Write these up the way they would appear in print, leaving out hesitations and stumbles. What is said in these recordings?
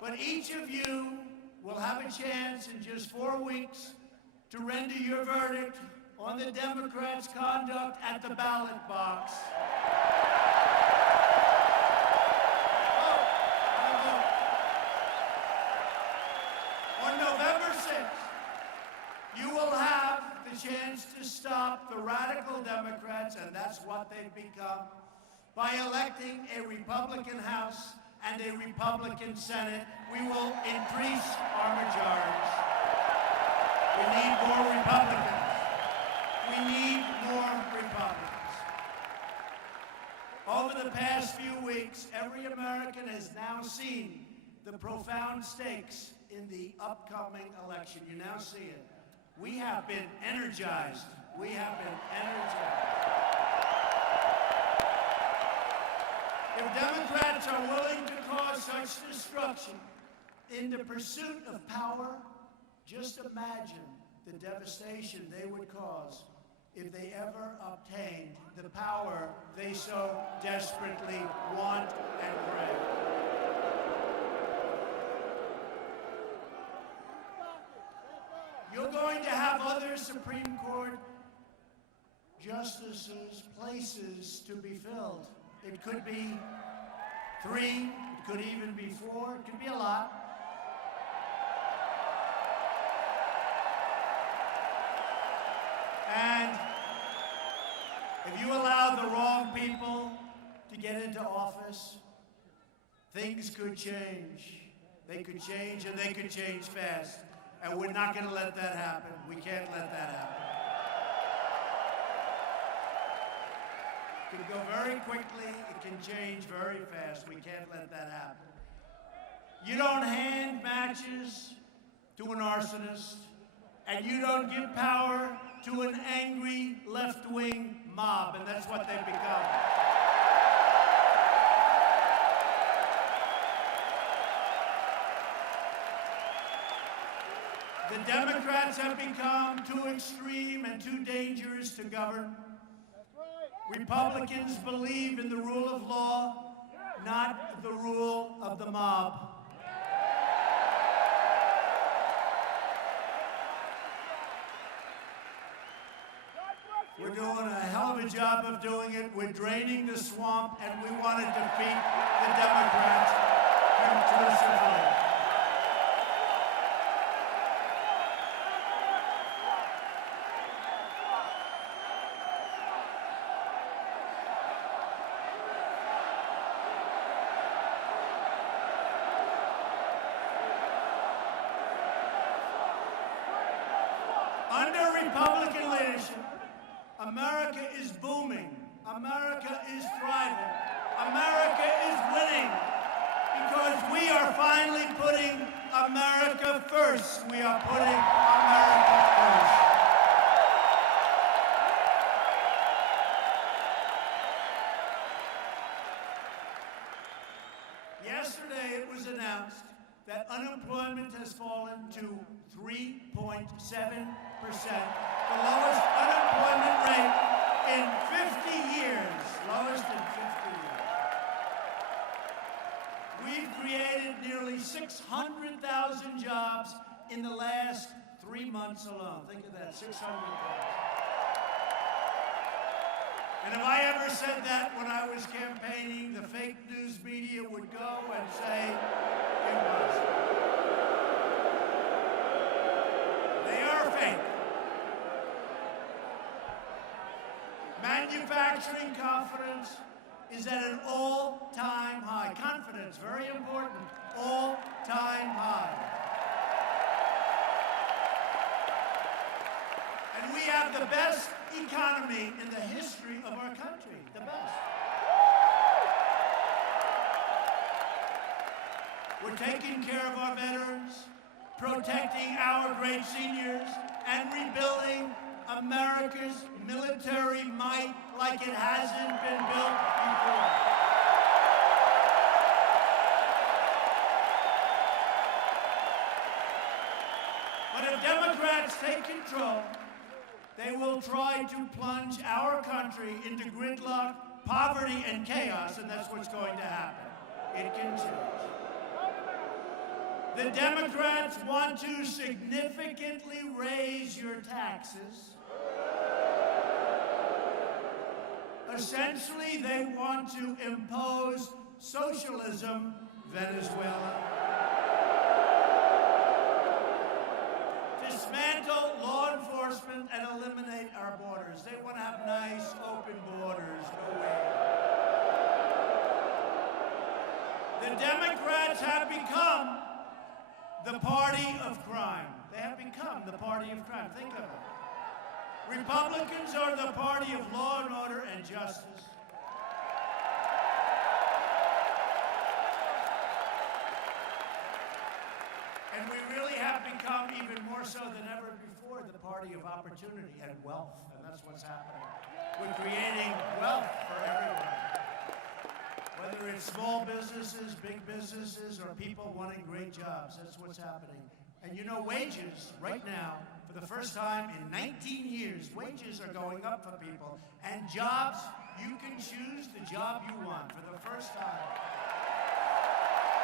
But each of you will have a chance in just 4 weeks to render your verdict on the Democrats' conduct at the ballot box. On November 6th, you will have the chance to stop the radical Democrats, and that's what they've become, by electing a Republican House and a Republican Senate. We will increase our majorities. We need more Republicans. We need more Republicans. Over the past few weeks, every American has now seen the profound stakes in the upcoming election. You now see it. We have been energized. We have been energized. If Democrats are willing to cause such destruction in the pursuit of power, just imagine the devastation they would cause if they ever obtained the power they so desperately want and crave. You're going to have other Supreme Court justices, places to be filled. It could be 3, it could even be 4, it could be a lot. And if you allow the wrong people to get into office, things could change. They could change, and they could change fast. And we're not going to let that happen. We can't let that happen. It can go very quickly. It can change very fast. We can't let that happen. You don't hand matches to an arsonist, and you don't give power to an angry left-wing mob, and that's what they've become. The Democrats have become too extreme and too dangerous to govern. Republicans believe in the rule of law, not the rule of the mob. We're doing a hell of a job of doing it. We're draining the swamp, and we want to defeat the Democrats conclusively. Under Republican leadership, America is booming. America is thriving. America is winning because we are finally putting America first. We are putting America first. Yesterday it was announced that unemployment has fallen to 3.7%, the lowest unemployment rate in 50 years, lowest in 50 years. We've created nearly 600,000 jobs in the last 3 months alone. Think of that, 600,000. And if I ever said that when I was campaigning, the fake news media would go and say, impossible. They are fake. Manufacturing confidence is at an all-time high. Confidence, very important, all-time high. And we have the best economy in the history of our country, the best. We're taking care of our veterans, protecting our great seniors, and rebuilding America's military might like it hasn't been built before. But if Democrats take control, they will try to plunge our country into gridlock, poverty, and chaos, and that's what's going to happen. It can change. The Democrats want to significantly raise your taxes. Essentially, they want to impose socialism, Venezuela. Dismantle law enforcement and eliminate our borders. They want to have nice, open borders. No way. The Democrats have become the party of crime. They have become the party of crime. Think of it. Republicans are the party of law and order and justice. And we really have become, even more so than ever before, the party of opportunity and wealth. And that's what's happening. We're creating wealth for everyone. Whether it's small businesses, big businesses, or people wanting great jobs, that's what's happening. And you know, wages right now, for the first time in 19 years, wages are going up for people. And jobs, you can choose the job you want for the first time.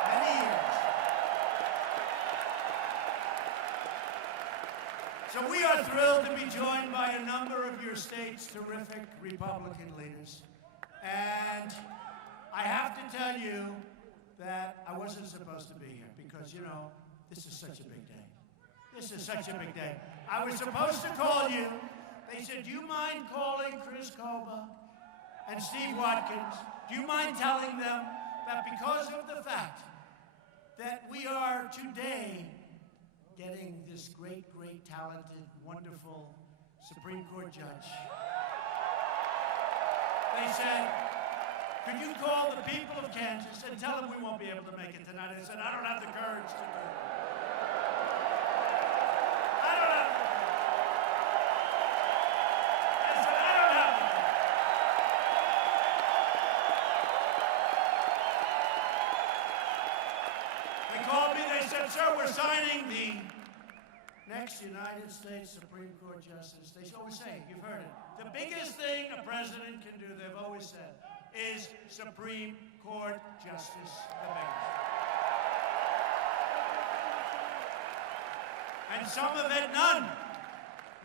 Many years. So we are thrilled to be joined by a number of your state's terrific Republican leaders. And I have to tell you that I wasn't supposed to be here because, you know, this is such a big day. This is such a big day. I was supposed to call you. They said, do you mind calling Kris Kobach and Steve Watkins? Do you mind telling them that because of the fact that we are today getting this great, great, talented, wonderful Supreme Court judge, they said, could you call the people of Kansas and tell them we won't be able to make it tonight? I said, I don't have the courage to do it. I don't have the courage. I said, I don't have the courage. They called me, they said, sir, we're signing the next United States Supreme Court justice. They always say, you've heard it, the biggest thing a president can do, they've always said, is Supreme Court Justice the biggest. And some have had none.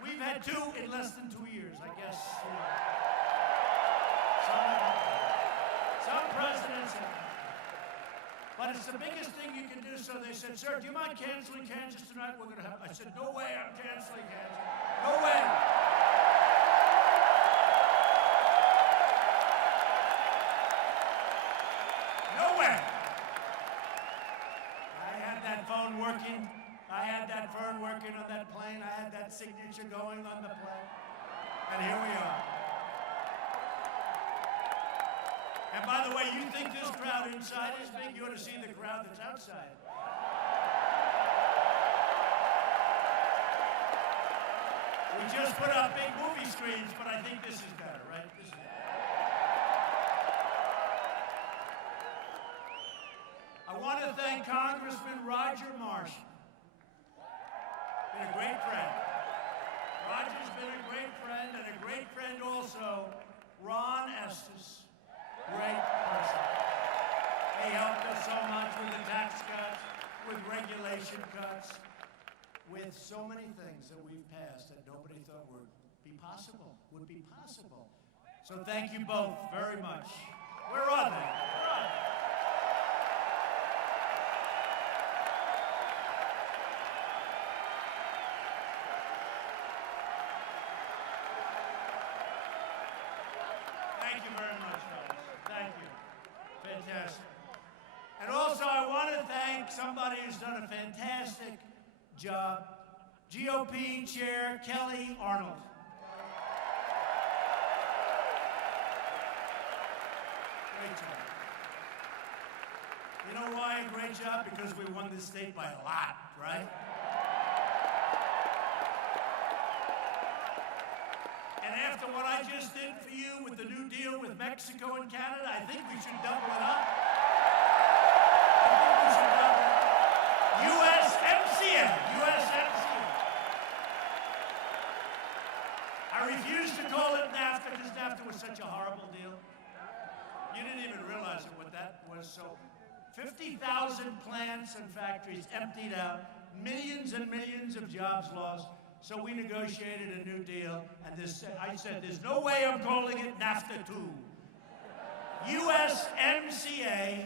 We've had two in less than 2 years, I guess. You know. Some presidents have. But it's the biggest thing you can do. So they said, sir, do you mind canceling Kansas tonight? We're going to have. I said, no way, I'm canceling Kansas. No way. Working. I had that phone working on that plane. I had that signature going on the plane. And here we are. And by the way, you think this crowd inside is big? You ought to see the crowd that's outside. We just put up big movie screens, but I think this is better, right? This is better. I want to thank Congressman Roger Marshall. Been a great friend. Roger's been a great friend, and a great friend also, Ron Estes. Great person. He helped us so much with the tax cuts, with regulation cuts, with so many things that we've passed that nobody thought would be possible. So thank you both very much. Where are they? Thank you very much, fellas. Thank you. Fantastic. And also, I want to thank somebody who's done a fantastic job, GOP Chair Kelly Arnold. Great job. You know why a great job? Because we won this state by a lot, right? And after what I just did for you with the new deal with Mexico and Canada, I think we should double it up. I think we should double it. USMCA. I refuse to call it NAFTA because NAFTA was such a horrible deal. You didn't even realize what that was. So 50,000 plants and factories emptied out, millions and millions of jobs lost. So we negotiated a new deal, and I said, there's no way I'm calling it NAFTA 2. USMCA,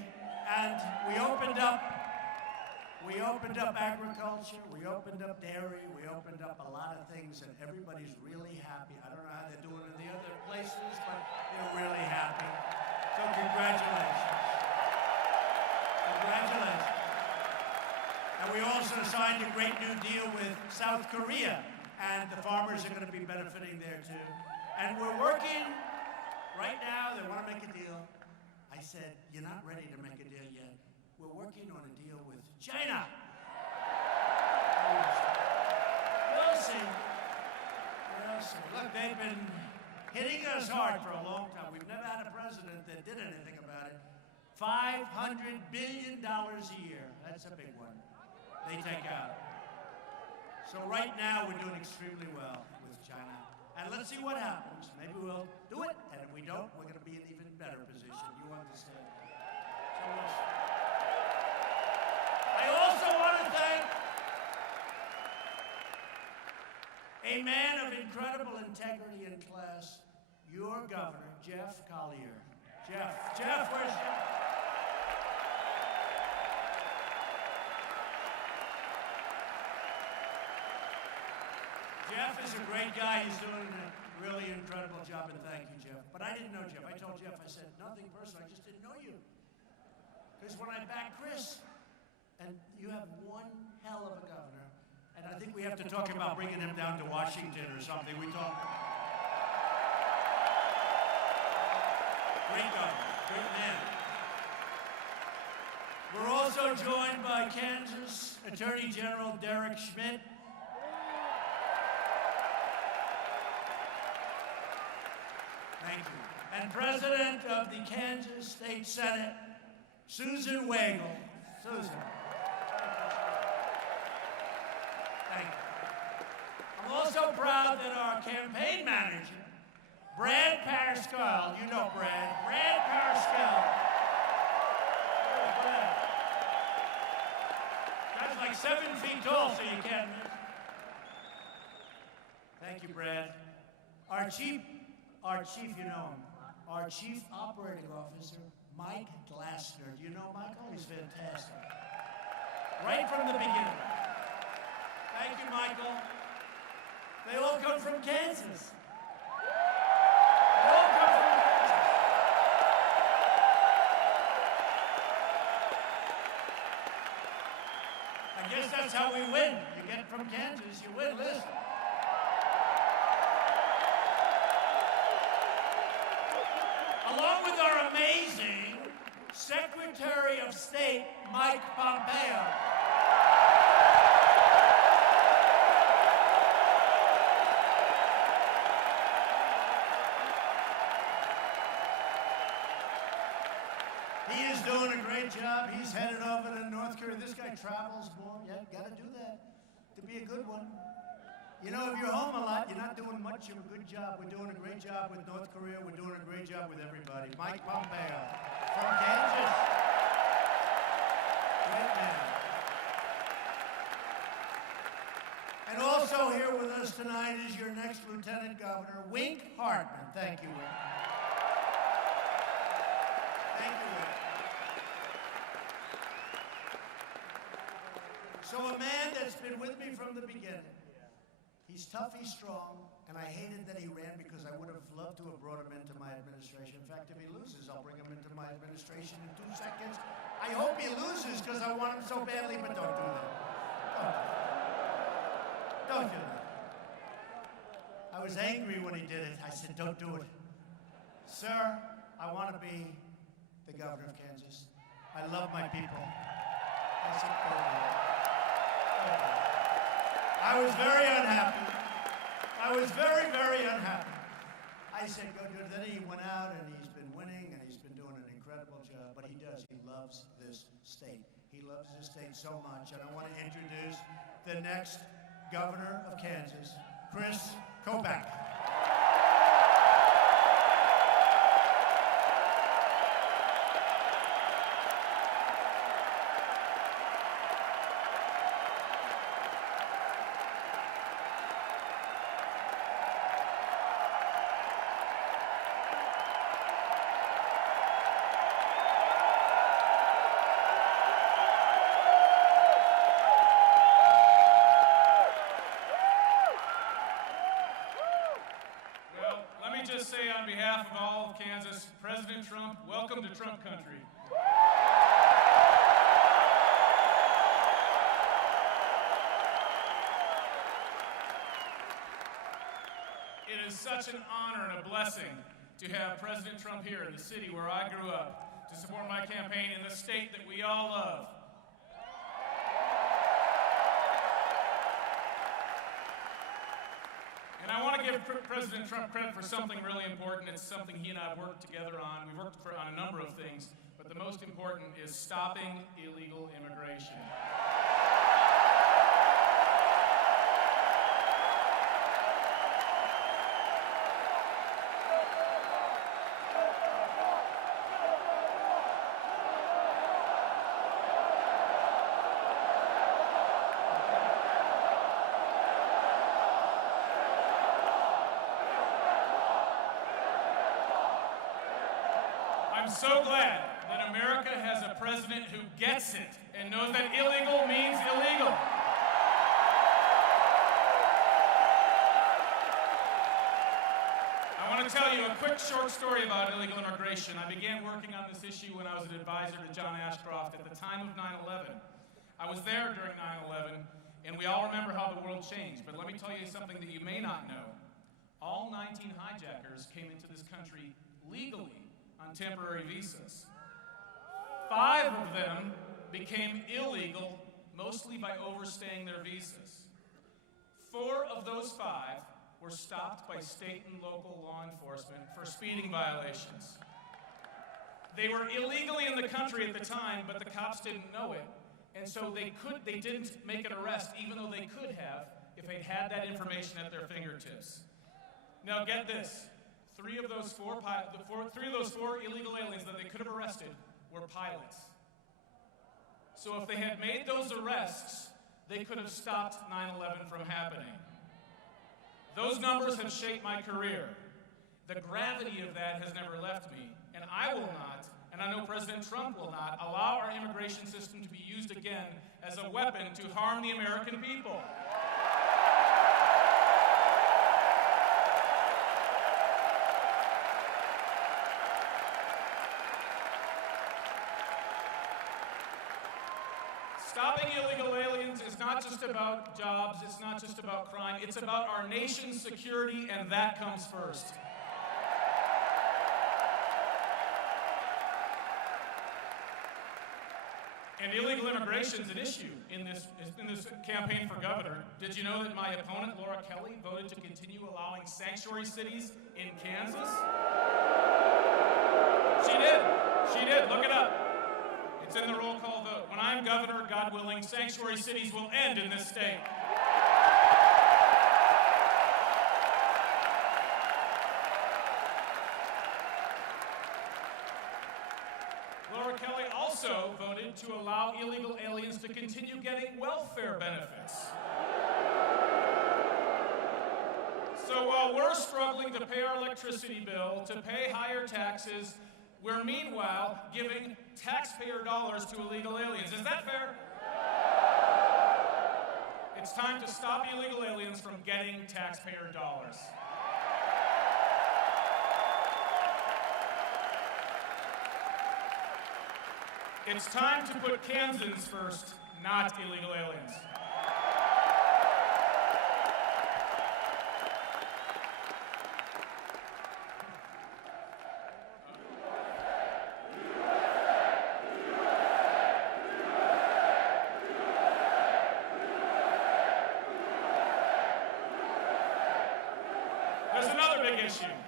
and we opened up agriculture, we opened up dairy, we opened up a lot of things, and everybody's really happy. I don't know how they're doing in the other places, but they're really happy. So congratulations. Congratulations. And we also signed a great new deal with South Korea, and the farmers are going to be benefiting there too. And we're working right now, they want to make a deal. I said, you're not ready to make a deal yet. We're working on a deal with China. We'll see. We'll see. Look, they've been hitting us hard for a long time. We've never had a president that did anything about it. $500 billion a year. That's a big one. They take out. So right now, we're doing extremely well with China. And let's see what happens. Maybe we'll do it, and if we don't, we're going to be in an even better position. You understand? So we'll see. I also want to thank a man of incredible integrity and class, your governor, Jeff Collier. Jeff, where's Jeff? Jeff is a great guy. He's doing a really incredible job, and thank you, Jeff. But I didn't know Jeff. I told Jeff, I said, nothing personal. I just didn't know you. Because when I backed Kris, and you have one hell of a governor, and I think we have to talk about bringing him down to Washington or something. We talked. Great governor, great man. We're also joined by Kansas Attorney General Derek Schmidt. Thank you. And President of the Kansas State Senate, Susan Wagle. Susan. Thank you. I'm also proud that our campaign manager, Brad Parscale, you know Brad Parscale. Where's Brad? Guy's like 7 feet tall, so you can't miss. Thank you, Brad. Our chief, you know him, our Chief Operating Officer, Mike Glassner. Do you know Michael? He's fantastic. Right from the beginning. Thank you, Michael. They all come from Kansas. They all come from Kansas. I guess that's how we win. You get from Kansas, you win. Listen. Along with our amazing Secretary of State, Mike Pompeo. He is doing a great job. He's headed over to North Korea. This guy travels more. Yeah, got to do that to be a good one. You know, if you're home a lot, you're not doing much of a good job. We're doing a great job with North Korea. We're doing a great job with everybody. Mike Pompeo from Kansas. Great man. And also here with us tonight is your next Lieutenant Governor, Wink Hartman. Thank you, Wink. Thank you, Wink. So a man that's been with me from the beginning. He's tough, he's strong, and I hated that he ran because I would have loved to have brought him into my administration. In fact, if he loses, I'll bring him into my administration in 2 seconds. I hope he loses because I want him so badly, but don't do that. Don't do that. I was angry when he did it. I said, don't do it. Sir, I want to be the governor of Kansas. I love my people. I said, go ahead. I was very unhappy. I was very, very unhappy. I said, go do it. Then he went out and he's been winning and he's been doing an incredible job. But he does. He loves this state. He loves this state so much. And I want to introduce the next governor of Kansas, Kris Kobach. behalf of all of Kansas, President Trump, welcome to Trump country. It is such an honor and a blessing to have President Trump here in the city where I grew up to support my campaign in the state that we all love. And I want to give President Trump credit for something really important. It's something he and I have worked together on. We've worked on a number of things, but the most important is stopping illegal immigration. I'm so glad that America has a president who gets it and knows that illegal means illegal. I want to tell you a quick short story about illegal immigration. I began working on this issue when I was an advisor to John Ashcroft at the time of 9/11. I was there during 9/11, and we all remember how the world changed. But let me tell you something that you may not know. All 19 hijackers came into this country legally on temporary visas. 5 of them became illegal, mostly by overstaying their visas. 4 of those 5 were stopped by state and local law enforcement for speeding violations. They were illegally in the country at the time, but the cops didn't know it, and so they didn't make an arrest, even though they could have if they'd had that information at their fingertips. Now get this. 3 of those 4 illegal aliens that they could have arrested were pilots. So if they had made those arrests, they could have stopped 9/11 from happening. Those numbers have shaped my career. The gravity of that has never left me, and I will not, and I know President Trump will not, allow our immigration system to be used again as a weapon to harm the American people. Stopping illegal aliens is not just about jobs, it's not just about crime, it's about our nation's security, and that comes first. And illegal immigration is an issue in this campaign for governor. Did you know that my opponent, Laura Kelly, voted to continue allowing sanctuary cities in Kansas? She did, look it up. It's in the roll call vote. When I'm governor, God willing, sanctuary cities will end in this state. Laura Kelly also voted to allow illegal aliens to continue getting welfare benefits. So while we're struggling to pay our electricity bill, to pay higher taxes, we're meanwhile giving taxpayer dollars to illegal aliens. Is that fair? It's time to stop illegal aliens from getting taxpayer dollars. It's time to put Kansans first, not illegal aliens.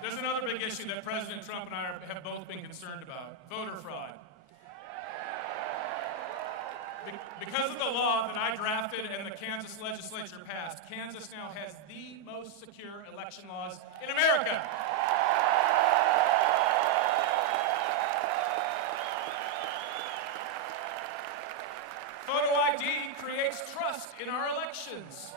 There's another big issue that President Trump and I have both been concerned about: voter fraud. Because of the law that I drafted and the Kansas legislature passed, Kansas now has the most secure election laws in America. Photo ID creates trust in our elections.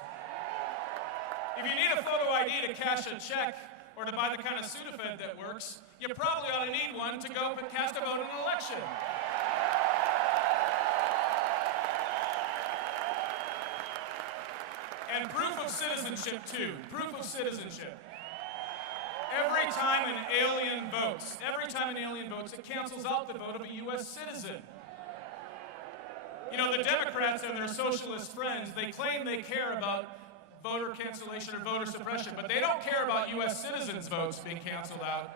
If you need a photo ID to cash a check or to buy the kind of Sudafed that works, you probably ought to need one to go cast a vote in an election. And proof of citizenship, too. Proof of citizenship. Every time an alien votes, it cancels out the vote of a U.S. citizen. You know, the Democrats and their socialist friends, they claim they care about voter cancellation or voter suppression, but they don't care about U.S. citizens' votes being canceled out.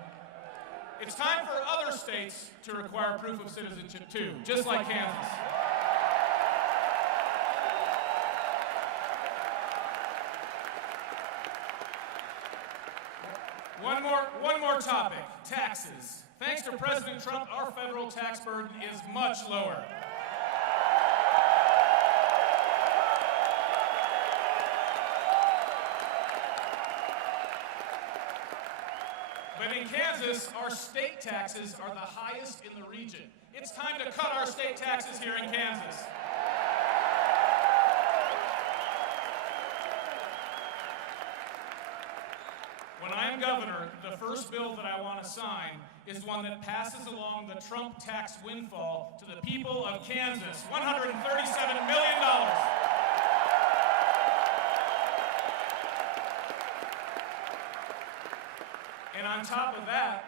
It's time for other states to require proof of citizenship too, just like Kansas. One more topic, taxes. Thanks to President Trump, our federal tax burden is much lower. But in Kansas, our state taxes are the highest in the region. It's time to cut our state taxes here in Kansas. When I am governor, the first bill that I want to sign is one that passes along the Trump tax windfall to the people of Kansas, $137 million. And on top of that,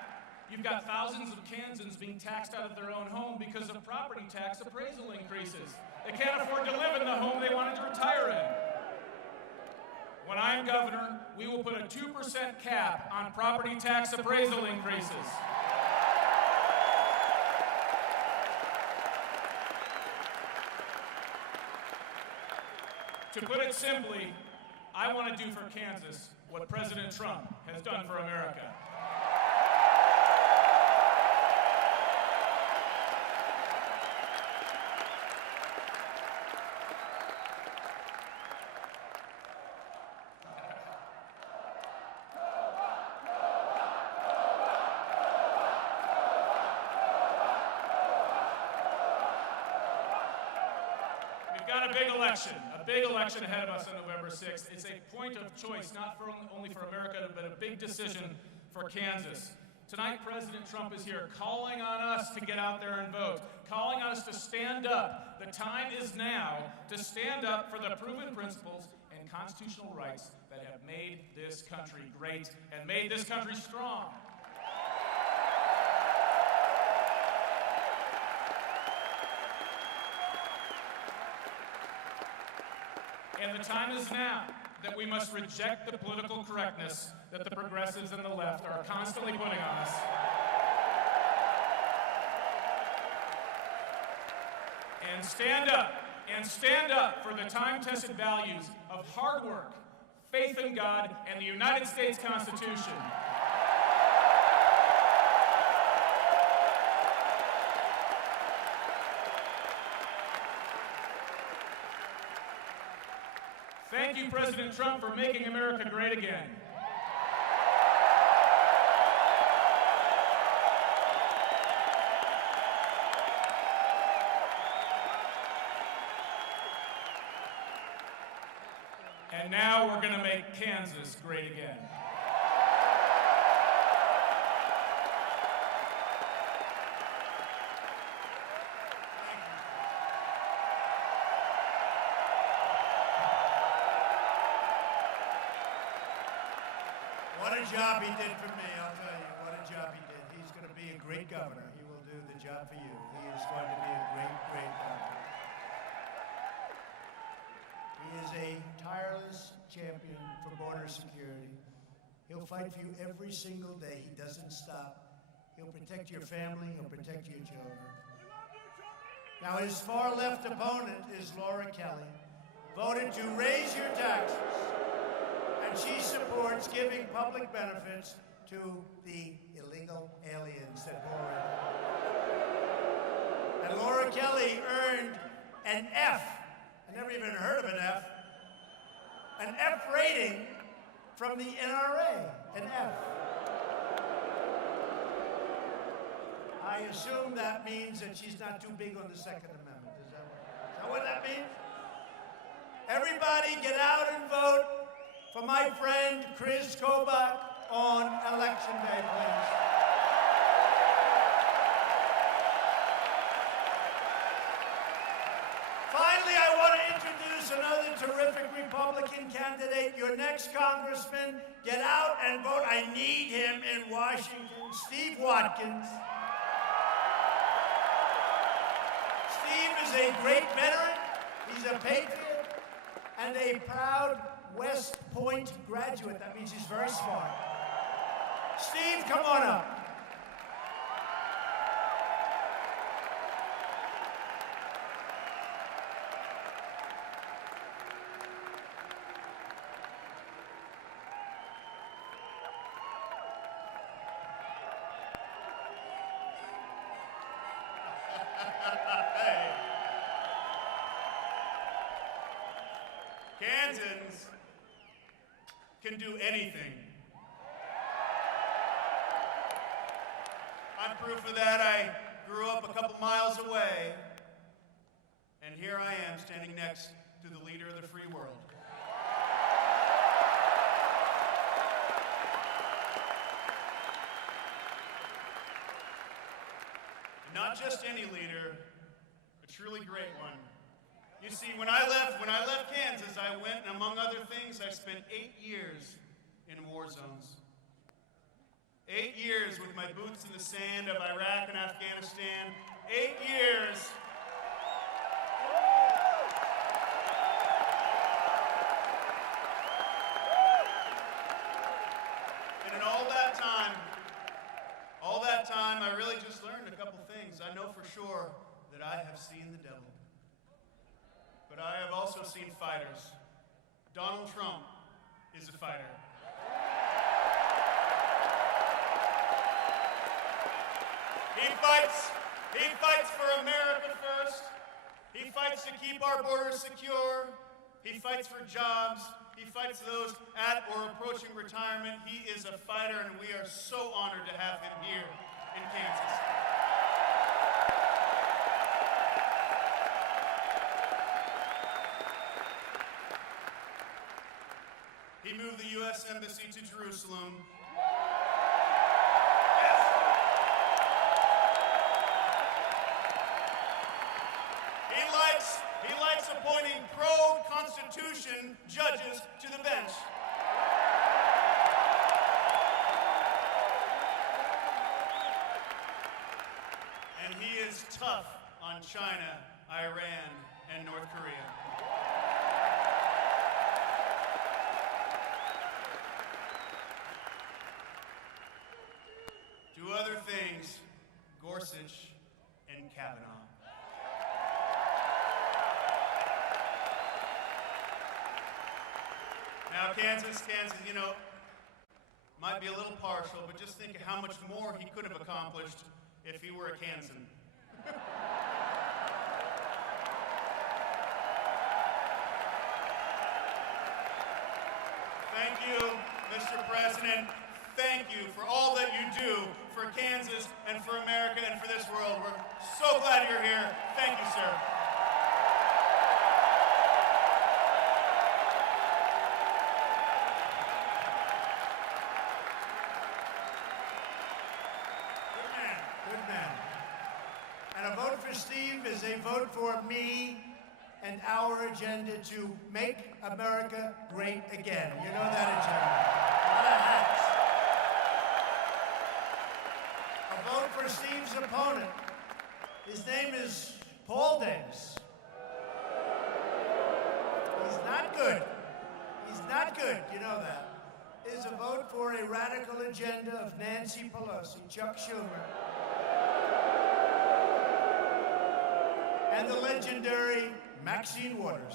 you've got thousands of Kansans being taxed out of their own home because of property tax appraisal increases. They can't afford to live in the home they wanted to retire in. When I am governor, we will put a 2% cap on property tax appraisal increases. To put it simply, I want to do for Kansas what President Trump has done for America. A big election ahead of us on November 6th. It's a point of choice, not only for America, but a big decision for Kansas. Tonight, President Trump is here calling on us to get out there and vote, calling on us to stand up. The time is now to stand up for the proven principles and constitutional rights that have made this country great and made this country strong. And the time is now that we must reject the political correctness that the progressives and the left are constantly putting on us. And stand up for the time-tested values of hard work, faith in God, and the United States Constitution. Thank you, President Trump, for making America great again. And now we're going to make Kansas great again. What a job he did for me, I'll tell you. What a job he did. He's going to be a great governor. He will do the job for you. He is going to be a great, great governor. He is a tireless champion for border security. He'll fight for you every single day. He doesn't stop. He'll protect your family. He'll protect your children. Now, his far-left opponent is Laura Kelly, voted to raise your taxes. And she supports giving public benefits to the illegal aliens that pour in. And Laura Kelly earned an F. I never even heard of an F. An F rating from the NRA. An F. I assume that means that she's not too big on the Second Amendment. Is that what that means? Everybody get out and vote for my friend Kris Kobach on Election Day, please. Finally, Lastly, I want to introduce another terrific Republican candidate, your next congressman. Get out and vote. I need him in Washington, Steve Watkins. Steve is a great veteran. He's a patriot and a proud West Point graduate. That means he's very smart. Steve, come on up. Kansans can do anything. I'm proof of that. I grew up a couple miles away, and here I am standing next to the leader of the free world. And not just any leader, a truly great one. You see, when I left Kansas, I went, and among other things, I spent 8 years in war zones. 8 years with my boots in the sand of Iraq and Afghanistan. 8 years. And in all that time, I really just learned a couple things. I know for sure that I have seen the devil. But I have also seen fighters. Donald Trump is a fighter. He fights for America first. He fights to keep our borders secure. He fights for jobs. He fights those at or approaching retirement. He is a fighter, and we are so honored to have him here in Kansas. He moved the U.S. Embassy to Jerusalem. He likes appointing pro-Constitution judges to the bench. And he is tough on China, Iran, and North Korea. To other things, Gorsuch and Kavanaugh. Now, Kansas, you know, might be a little partial, but just think of how much more he could have accomplished if he were a Kansan. Thank you, Mr. President. Thank you for all that you do for Kansas and for America and for this world. We're so glad you're here. Thank you, sir. And a vote for Steve is a vote for me and our agenda to make America great again. You know that agenda. A lot of hats. A vote for Steve's opponent. His name is Paul Davis. He's not good. He's not good. You know that. Is a vote for a radical agenda of Nancy Pelosi, Chuck Schumer, and the legendary Maxine Waters.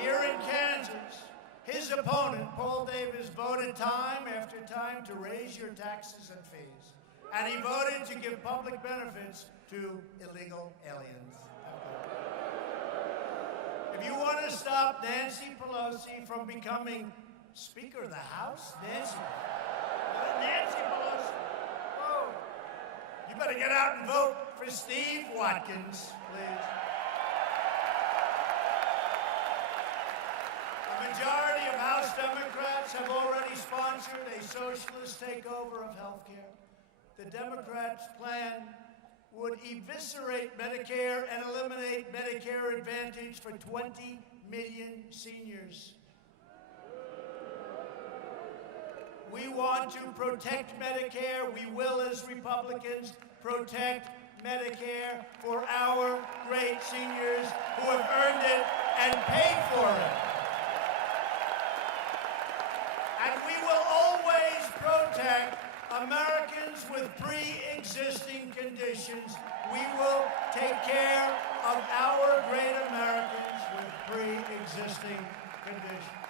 Here in Kansas, his opponent, Paul Davis, voted time after time to raise your taxes and fees. And he voted to give public benefits to illegal aliens. If you want to stop Nancy Pelosi from becoming Speaker of the House, Nancy Pelosi, whoa. You better get out and vote for Steve Watkins, please. A majority of House Democrats have already sponsored a socialist takeover of health care. The Democrats' plan would eviscerate Medicare and eliminate Medicare Advantage for 20 million seniors. We want to protect Medicare. We will, as Republicans, protect Medicare for our great seniors who have earned it and paid for it. And we will always protect Americans with pre-existing conditions. We will take care of our great Americans with pre-existing conditions.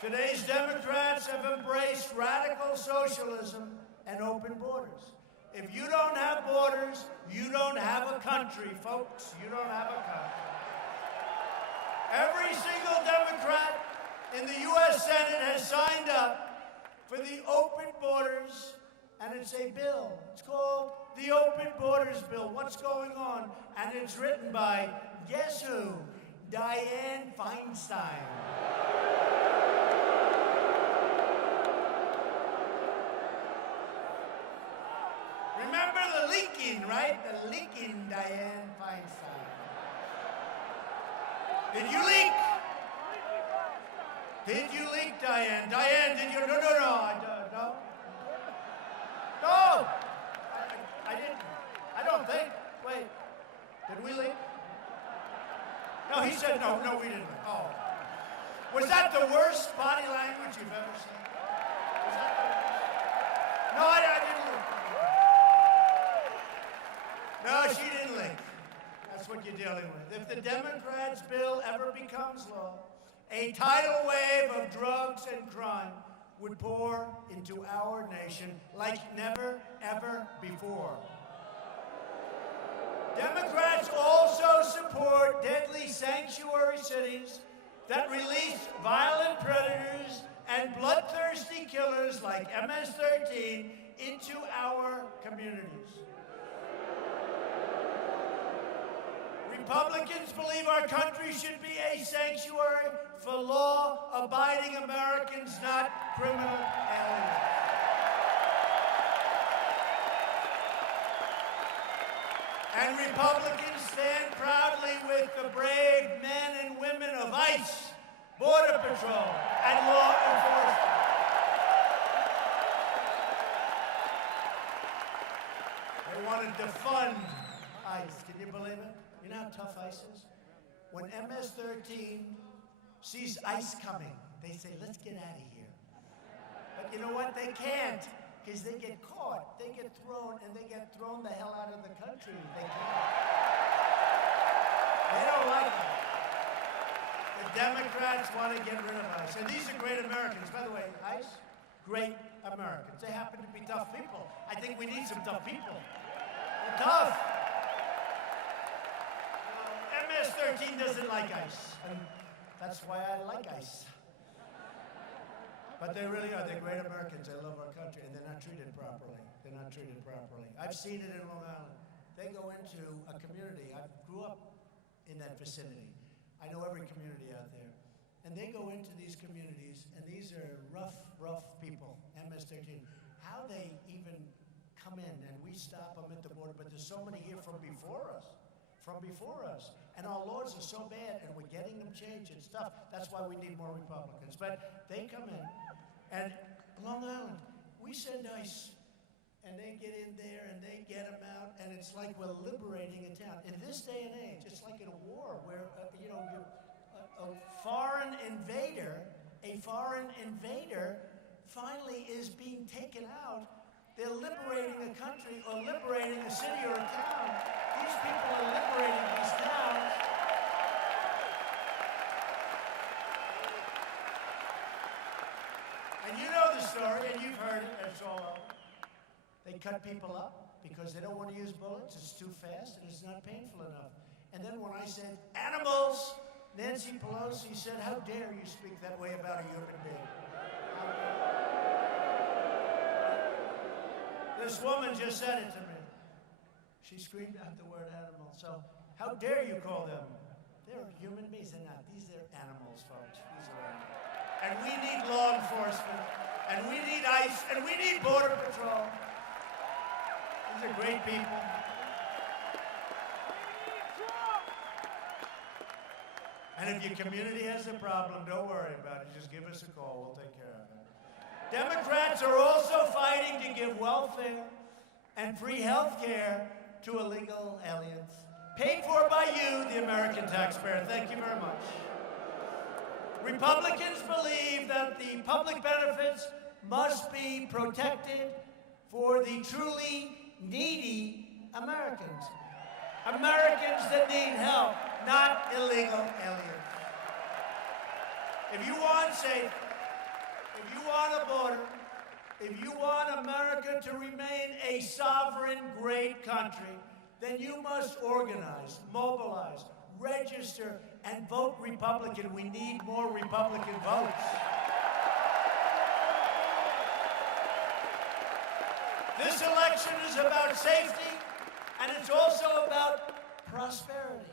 Today's Democrats have embraced radical socialism and open borders. If you don't have borders, you don't have a country, folks. You don't have a country. Every single Democrat in the U.S. Senate has signed up for the open borders, and it's a bill. It's called the Open Borders Bill. What's going on? And it's written by, guess who? Dianne Feinstein. Remember the leaking, right? The leaking Dianne Feinstein. Did you leak? Did you leak, Dianne? Dianne, did you? No, no. No! I didn't. I don't think. Wait. Did we leak? No, he said no. No, we didn't. Oh. Was that the worst body language you've ever seen? Was that the... No, I didn't leak. No, she didn't leak. That's what you're dealing with. If the Democrats' bill ever becomes law, a tidal wave of drugs and crime would pour into our nation like never, ever before. Democrats also support deadly sanctuary cities that release violent predators and bloodthirsty killers like MS-13 into our communities. Republicans believe our country should be a sanctuary for law-abiding Americans, not criminal aliens. And Republicans stand proudly with the brave men and women of ICE, Border Patrol, and law enforcement. They wanted to defund ICE. Can you believe it? You know how tough ICE is? When MS-13 sees ICE coming, they say, let's get out of here. But you know what? They can't, because they get caught. They get thrown, and they get thrown the hell out of the country. They can't. They don't like it. The Democrats want to get rid of ICE. And these are great Americans. By the way, ICE, great Americans. They happen to be tough people. I think we need some tough people. They're tough. MS-13 doesn't like ICE, and that's why I like ICE. But they really are. They're great Americans. They love our country, and they're not treated properly. They're not treated properly. I've seen it in Long Island. They go into a community. I grew up in that vicinity. I know every community out there. And they go into these communities, and these are rough people, MS-13. How they even come in, and we stop them at the border, but there's so many here from before us. And our laws are so bad, and we're getting them changed and stuff. That's why we need more Republicans. But they come in, and Long Island, we send ICE, and they get in there, and they get them out, and it's like we're liberating a town. In this day and age, it's like in a war where, a foreign invader finally is being taken out. They're liberating a country or liberating a city or a town. These people are liberating these towns. And you know the story, and you've heard it, it's all over. They cut people up because they don't want to use bullets. It's too fast and it's not painful enough. And then when I said, animals, Nancy Pelosi said, how dare you speak that way about a human being? This woman just said it to me. She screamed out the word animal. So, how dare you call them? They're human beings. They're not. These are animals, folks. These are animals. And we need law enforcement. And we need ICE. And we need Border Patrol. These are great people. And if your community has a problem, don't worry about it. Just give us a call. We'll take care of it. Democrats are also fighting to give welfare and free health care to illegal aliens, paid for by you, the American taxpayer. Thank you very much. Republicans believe that the public benefits must be protected for the truly needy Americans. Americans that need help, not illegal aliens. If you want safe, if you want a border, if you want America to remain a sovereign, great country, then you must organize, mobilize, register, and vote Republican. We need more Republican votes. This election is about safety, and it's also about prosperity.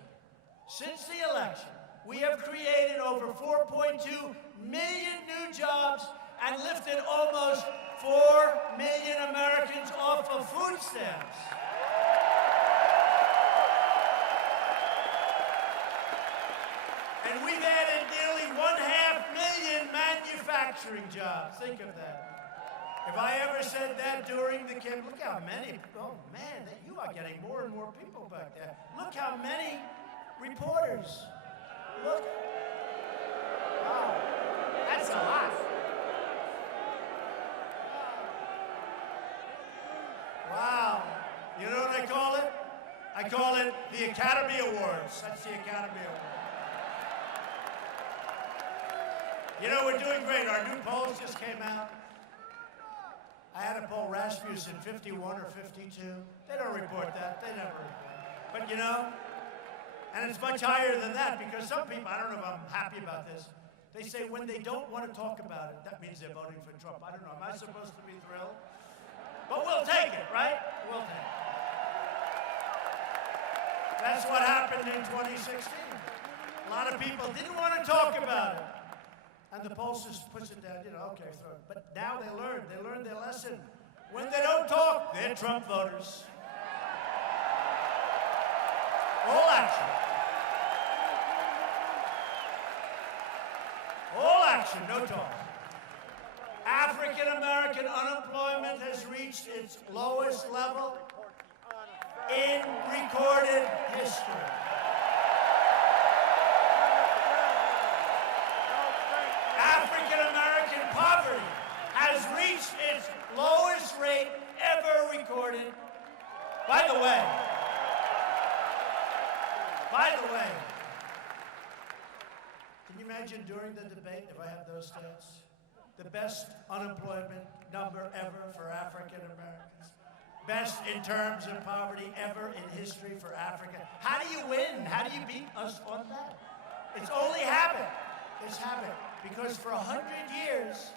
Since the election, we have created over 4.2 million new jobs and lifted almost 4 million Americans off of food stamps. And we've added nearly 1/2 million manufacturing jobs. Think of that. If I ever said that during the campaign, look how many, oh man, you are getting more and more people back there. Look how many reporters. Look. Wow, that's a lot. Wow. You know what I call it? I call it the Academy Awards. That's the Academy Awards. You know, we're doing great. Our new polls just came out. I had to poll Rasmussen 51 or 52. They don't report that. They never report. But you know, and it's much higher than that because some people, I don't know if I'm happy about this, they say when they don't want to talk about it, that means they're voting for Trump. I don't know. Am I supposed to be thrilled? But we'll take it, right? We'll take it. That's what happened in 2016. A lot of people didn't want to talk about it. And the poll just puts it down, you know, okay, throw it. But now they learned their lesson. When they don't talk, they're Trump voters. All action. All action, no talk. African American unemployment has reached its lowest level in recorded history. African-American poverty has reached its lowest rate ever recorded. By the way, can you imagine during the debate, if I have those stats, the best unemployment number ever for African-Americans? Best in terms of poverty ever in history for Africa. How do you win? How do you beat us on that? It's only habit. It's habit. Because for 100 years,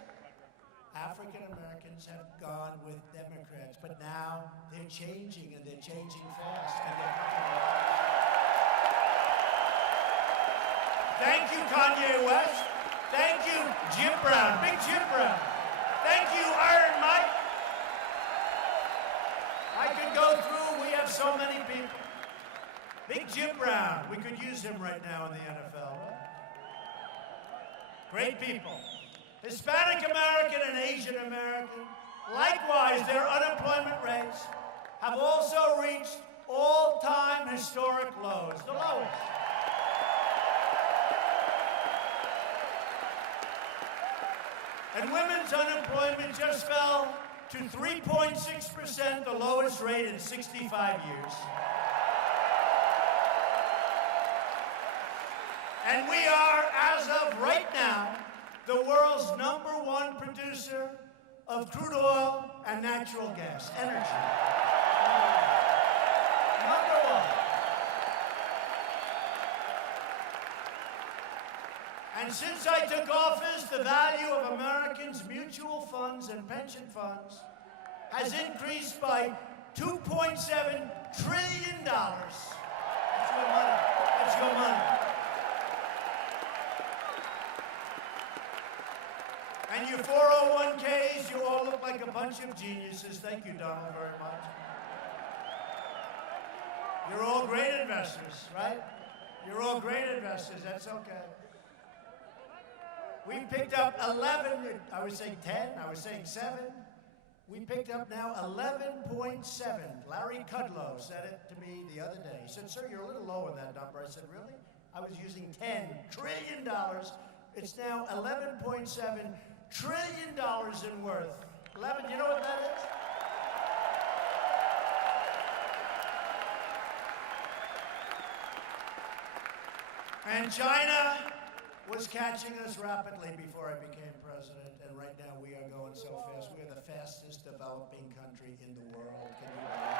African Americans have gone with Democrats, but now they're changing, and they're changing fast. And they're Thank you, Kanye West. Thank you, Jim Brown, Big Jim Brown. Thank you, Iron Mike. I could go through, we have so many people. Big Jim Brown, we could use him right now in the NFL. Great people. Hispanic American and Asian American, likewise, their unemployment rates have also reached all-time historic lows, the lowest. And women's unemployment just fell to 3.6%, the lowest rate in 65 years. And we are, as of right now, the world's #1 producer of crude oil and natural gas, energy. #1. And since I took office, the value of Americans' mutual funds and pension funds has increased by $2.7 trillion. That's your money. That's your money. And your 401ks, you all look like a bunch of geniuses. Thank you, Donald, very much. You're all great investors, right? You're all great investors. That's okay. We picked up 11, I was saying 10, I was saying 7. We picked up now 11.7. Larry Kudlow said it to me the other day. He said, sir, you're a little low on that number. I said, really? I was using $10 trillion. It's now $11.7 trillion in worth. 11, you know what that is? And China was catching us rapidly before I became president, and right now we are going so fast. We are the fastest developing country in the world. Can you believe it?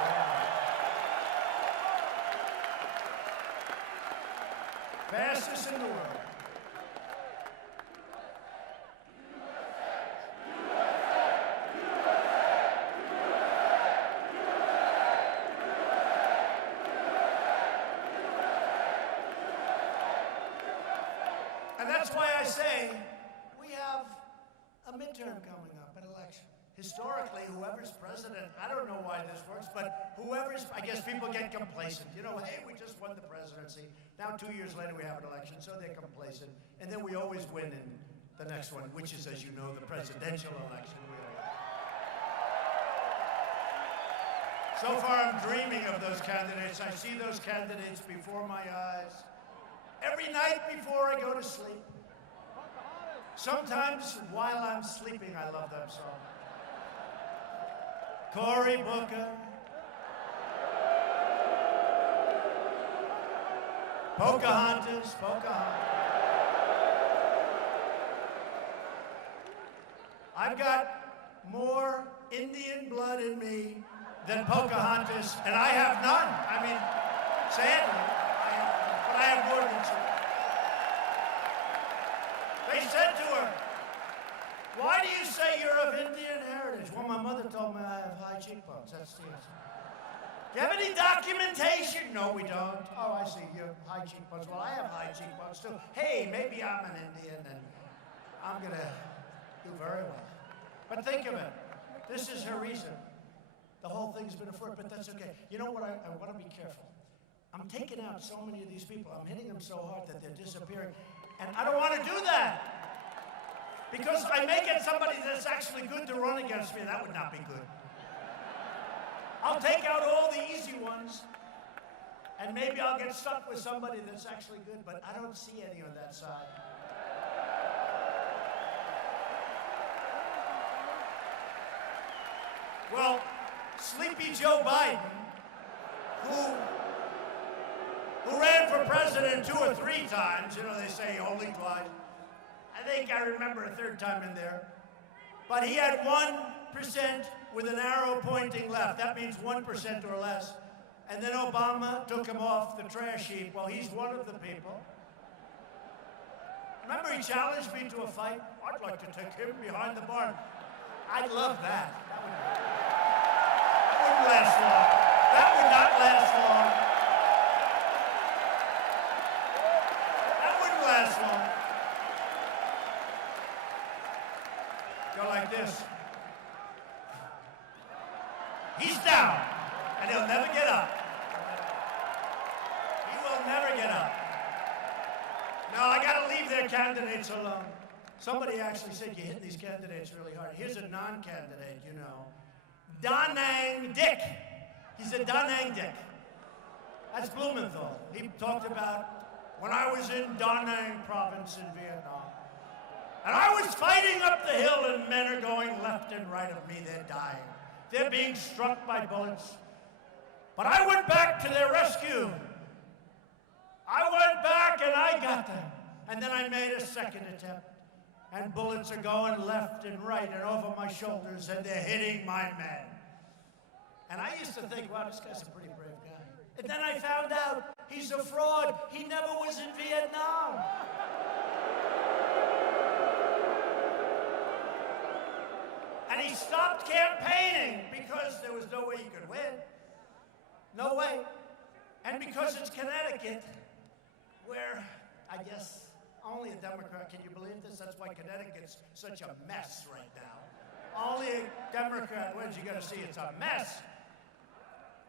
Yeah. Fastest in the world. And that's why I say we have a midterm coming up, an election. Historically, whoever's president, I don't know why this works, but whoever's, I guess people get complacent. You know, hey, we just won the presidency. Now 2 years later we have an election, so they're complacent. And then we always win in the next one, which is, as you know, the presidential election. So far I'm dreaming of those candidates. I see those candidates before my eyes. Every night before I go to sleep. Sometimes while I'm sleeping, I love that song. Cory Booker. Pocahontas, Pocahontas. I've got more Indian blood in me than Pocahontas, and I have none. I mean, sadly. But I have more than she. They said to her, why do you say you're of Indian heritage? Well, my mother told me I have high cheekbones. That's the answer. Do you have any documentation? No, we don't. Oh, I see. You have high cheekbones. Well, I have high cheekbones too. Hey, maybe I'm an Indian and I'm going to do very well. But think of it. This is her reason. The whole thing's been a flirt, but that's okay. You know what? I want to be careful. I'm taking out so many of these people. I'm hitting them so hard that they're disappearing. And I don't want to do that. Because I may get somebody that's actually good to run against me. That would not be good. I'll take out all the easy ones. And maybe I'll get stuck with somebody that's actually good. But I don't see any on that side. Well, Sleepy Joe Biden, who ran for president 2 or 3 times. You know, they say only twice. I think I remember a 3rd time in there. But he had 1% with an arrow pointing left. That means 1% or less. And then Obama took him off the trash heap. Well, he's one of the people. Remember, he challenged me to a fight? I'd like to take him behind the barn. I'd love that. That wouldn't last long. That would not last long. That wouldn't last long. Go like this. He's down, and he'll never get up. He will never get up. No, I gotta leave their candidates alone. Somebody actually said you hit these candidates really hard. Here's a non-candidate, you know. Da Nang Dick. He's a Da Nang Dick. That's Blumenthal. He talked about when I was in Da Nang province in Vietnam. And I was fighting up the hill and men are going left and right of me. They're dying. They're being struck by bullets. But I went back to their rescue. I went back and I got them. And then I made a 2nd attempt. And bullets are going left and right and over my shoulders and they're hitting my men. And I used to think, wow, this guy's a pretty brave guy. And then I found out he's a fraud. He never was in Vietnam. And he stopped campaigning because there was no way he could win. No way. And because it's Connecticut, where, I guess, only a Democrat, can you believe this? That's why Connecticut's such a mess right now. Only a Democrat, what did you gotta see? It's a mess.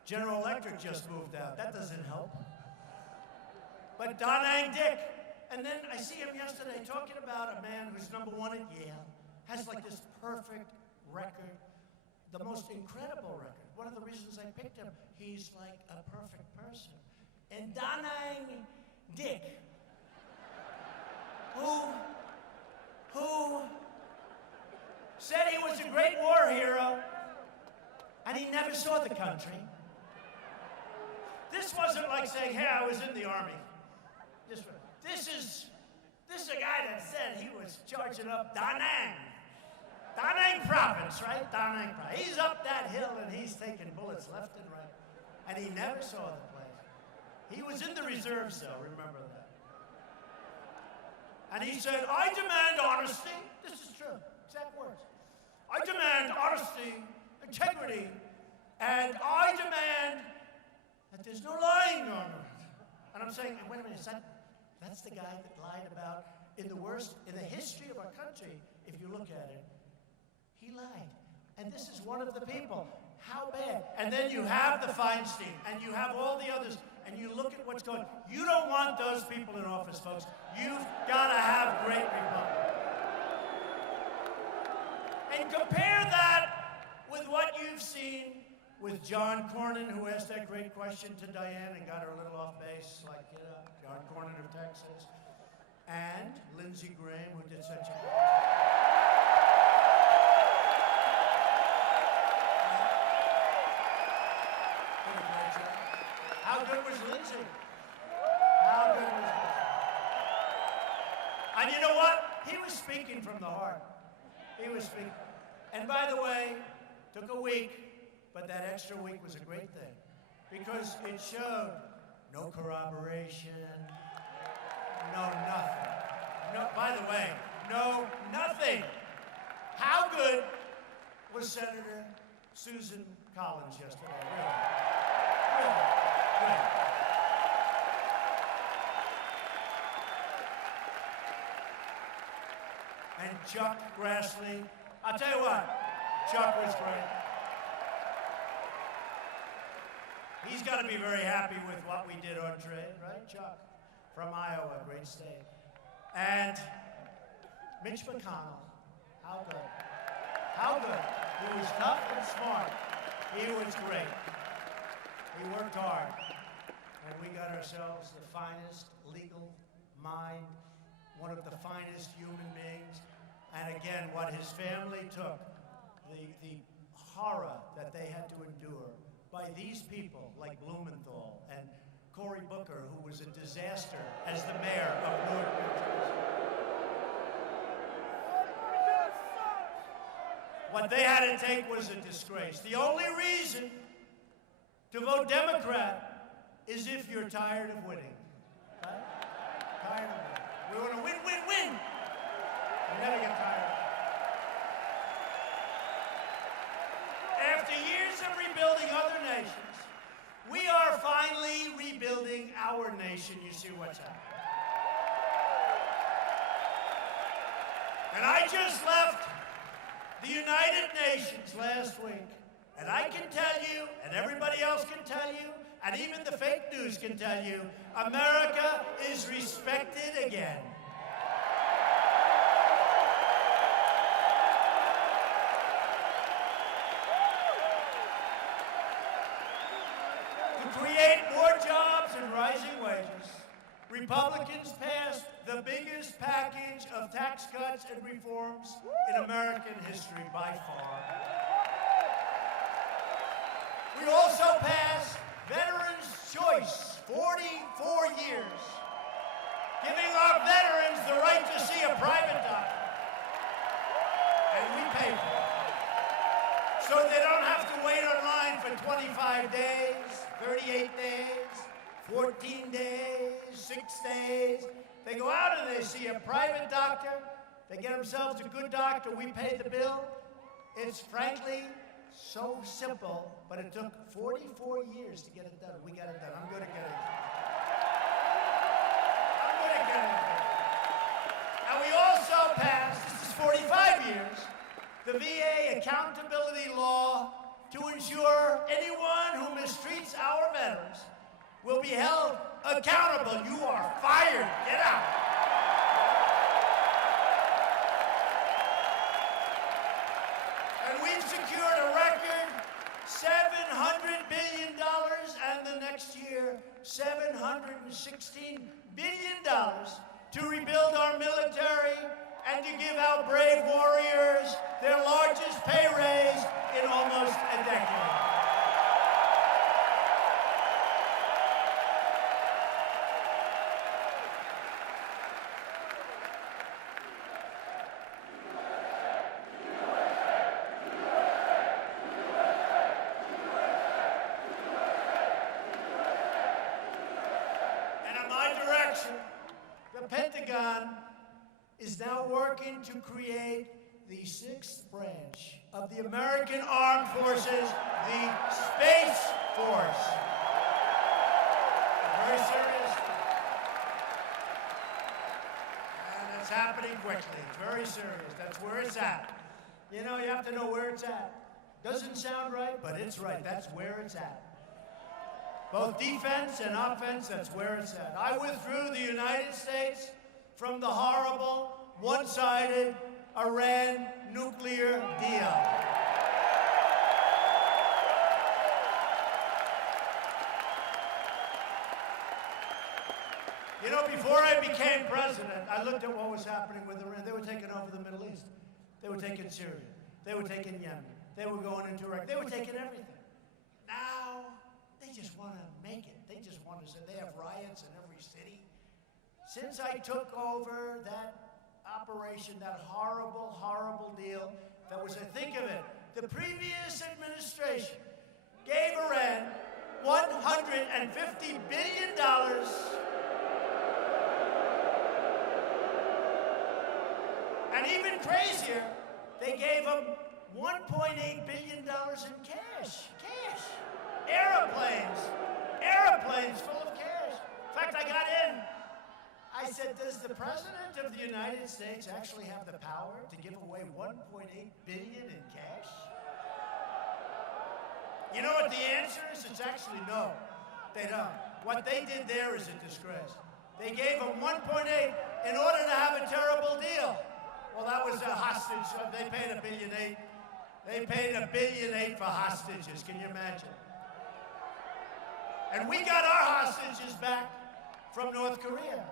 General Electric just moved out. That doesn't help. But Da Nang Dick. And then I see him yesterday talking about a man who's #1 at Yale, has like this perfect record, the most incredible record. One of the reasons I picked him, he's like a perfect person. And Da Nang Dick, who said he was a great war hero, and he never saw the country. This wasn't like saying, hey, I was in the army. This is a guy that said he was charging up Da Nang province, right? Da Nang province. He's up that hill and he's taking bullets left and right. And he never saw the place. He was in the reserves, though, remember that. And he said, I demand honesty. This is true, exact words. I demand honesty, integrity, and I demand that there's no lying on it. And I'm saying, wait a minute, that's the guy that lied about in the history of our country, if you look at it. He lied. And this is one of the people. How bad? And then you have the Feinstein, and you have all the others, and you look at what's going on. You don't want those people in office, folks. You've got to have great Republicans. And compare that with what you've seen with John Cornyn, who asked that great question to Diane and got her a little off base, like, you know, John Cornyn of Texas, and Lindsey Graham, who did such a great job. How good was Lindsey? How good was Lindsey? And you know what? He was speaking from the heart. He was speaking. And by the way, took a week, but that extra week was a great thing because it showed no corroboration, no nothing. No, by the way, no nothing. How good was Senator Susan Collins yesterday? Really? Good. And Chuck Grassley, I'll tell you what, Chuck was great. He's got to be very happy with what we did on trade, right, Chuck? From Iowa, great state. And Mitch McConnell, how good? How good? He was tough and smart. He was great. He worked hard. And we got ourselves the finest legal mind, one of the finest human beings. And again, what his family took, the horror that they had to endure by these people like Blumenthal and Cory Booker, who was a disaster as the mayor of Newark, New Jersey. What they had to take was a disgrace. The only reason to vote Democrat is if you're tired of winning. Right? Tired of winning. We want to win, win, win. You never get tired. After years of rebuilding other nations, we are finally rebuilding our nation. You see what's happening. And I just left the United Nations last week, and I can tell you, and everybody else can tell you, and even the fake news can tell you, America is respected again. To create more jobs and rising wages, Republicans passed the biggest package of tax cuts and reforms in American history by far. We also passed Veterans' Choice, 44 years, giving our veterans the right to see a private doctor. And we pay for it. So they don't have to wait online for 25 days, 38 days, 14 days, 6 days. They go out and they see a private doctor. They get themselves a good doctor. We pay the bill. It's frankly so simple, but it took 44 years to get it done. We got it done. I'm good at getting it done. I'm good at getting it done. And we also passed, this is 45 years, the VA accountability law to ensure anyone who mistreats our veterans will be held accountable. You are fired. Get out. And we've secured a record $700 billion, and the next year, $716 billion to rebuild our military and to give our brave warriors their largest pay raise in almost a decade. And in my direction, the Pentagon is now working to create the sixth branch of the American Armed Forces, the Space Force. Very serious. And it's happening quickly. It's very serious. That's where it's at. You know, you have to know where it's at. Doesn't sound right, but it's right. That's where it's at. Both defense and offense, that's where it's at. I withdrew the United States from the horrible, one-sided Iran nuclear deal. You know, before I became president, I looked at what was happening with Iran. They were taking over the Middle East. They were taking Syria. They were taking Yemen. They were going into Iraq. They were taking everything. Now, they just want to make it. They just want to say they have riots in every city. Since I took over that operation, that horrible, horrible deal, that was, think of it, the previous administration gave Iran $150 billion. And even crazier, they gave them $1.8 billion in cash. Airplanes full of cash. In fact, I got in. I said, does the President of the United States actually have the power to give away $1.8 billion in cash? You know what the answer is? It's actually no. They don't. What they did there is a disgrace. They gave them 1.8 in order to have a terrible deal. Well, that was a hostage. They paid $1.8 billion. They paid $1.8 billion for hostages. Can you imagine? And we got our hostages back from North Korea.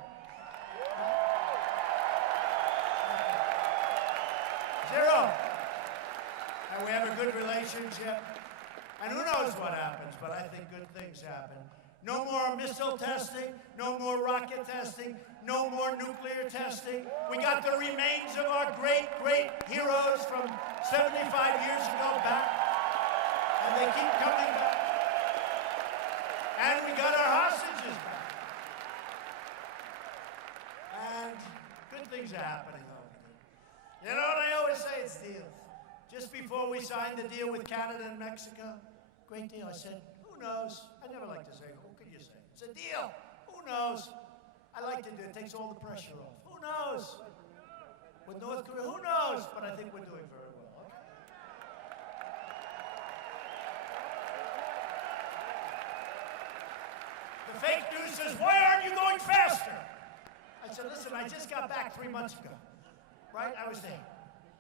Zero. And we have a good relationship. And who knows what happens, but I think good things happen. No more missile testing, no more rocket testing, no more nuclear testing. We got the remains of our great, great heroes from 75 years ago back, and they keep coming back. And we got our hostages back. And good things are happening over there. You know what I always say? It's deals. Just before we signed the deal with Canada and Mexico, great deal. I said, who knows? I never like to say, who could you say? It's a deal. Who knows? I like to do it. It takes all the pressure off. Who knows? With North Korea, who knows? But I think we're doing very well. Okay. The fake news says, why aren't you going faster? I said, listen, I just got back 3 months ago. Right? I was there